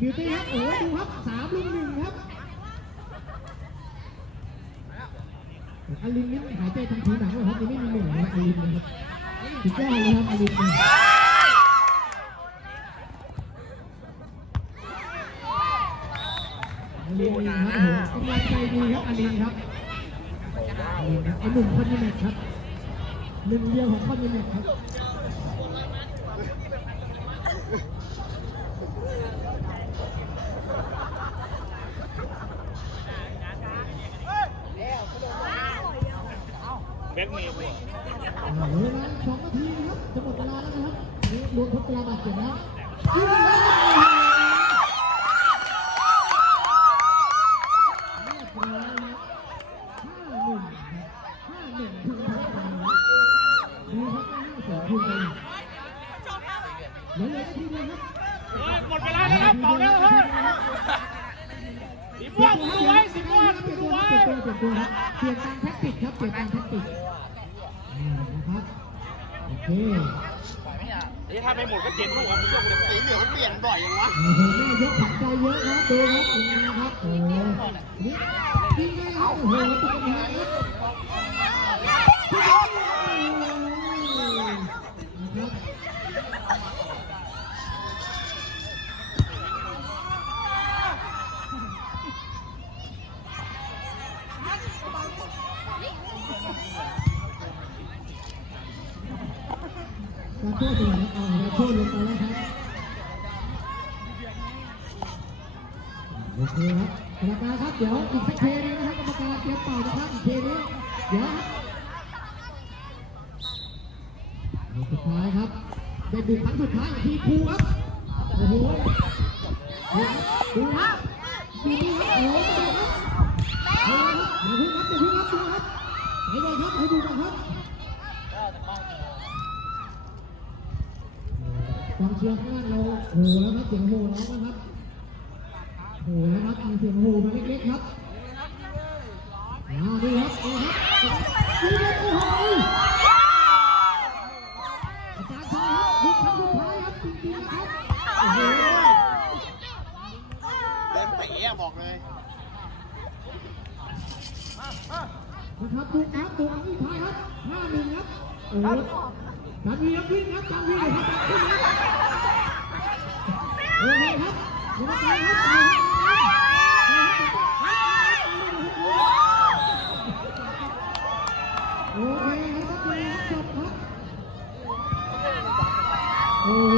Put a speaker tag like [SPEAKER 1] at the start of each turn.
[SPEAKER 1] ตีครับโอ้ดูครับสามลุมหนึ่งครับอาลินนี่หายใจทันทีหนังเลยครับยังไม่มีหนึ่งนะครับอลินนะครับสุดยอดเลยครับอลินเนี่ยอลินครับโอ้โหกำลังใจดีครับอลินครับอลินครับไอ้หนุ่มคอนยูเน็ตครับหนึ่งเดียวของคอนยูเน็ตครับ
[SPEAKER 2] แบ็กเมย์
[SPEAKER 1] เหลือเวลาสองนาทีนะครับจะหมดเวลาแล้วนะครับนี่รวมทดเวลาบาดเจ็บแล้วยิงแล้วเรียบร้อยครับห้าหนึ่นห้าสองคือกันเหลือนาทีเดียวครับ
[SPEAKER 2] หมดเวลาแล้วครับเป่าแล้วเฮ้ยสีม่วงมึงดูไว้สีม่วงมึงดูไว้
[SPEAKER 1] เปลี่ยนตัวเปลี่ยนตัวครับเปลี่ยนตามแท็กติกครับเปลี่ยนตามแท็กติกอ่านะครับโอเค
[SPEAKER 2] นี่ถ้าไม่หมดก็เจ็ดลูกอะมึงยกเลยสีเหลืองเปลี่ยนบ่อยยังวะ
[SPEAKER 1] โอ้โหแม่ยกขัดใจเยอะครับดูครับเป็นไงครับโอ้โหนี่ยิงเลยครับโอ้โหตุ๊กตาครับนะครับ การโทษเป็นไงครับเอาการโทษลงไปแล้วครับโอเคครับกรรมการครับ เดี๋ยวอีกสักเทนึงนะครับกรรมการเตรียมเป่านะครับอีกเทนึงเดี๋ยวครับสุดท้ายครับได้บุกครั้งสุดท้ายทีครูครับ โอ้โหดูครับดูครับดูครับโอ้โหดูครับเอาละครับอย่าเพิ่งครับอย่าเพิ่งครับให้ดูครับให้ดูก่อนครับ กองเชียร์ข้างเราโอ้โหแล้วครับเสียงโห่ร้องนะครับโอ้โหนะครับมีเสียงโหมาเล็กๆครับอ่าดูครับดูครับดูครับโอ้โหอาจารย์ชายครับบุกครั้งสุดท้ายครับจริงๆนะครับโอ้โห
[SPEAKER 2] เล่นเตะบอกเลย
[SPEAKER 1] นะครับบุกครับบุกครั้งสุดท้ายครับห้าหนึ่งครับโอ้โห การวีครับวิ่งครับการวีครับขึ้นครับโอ้โหครับเดี๋ยวไปครับไปครับโอเคครับจบครับโอ้โห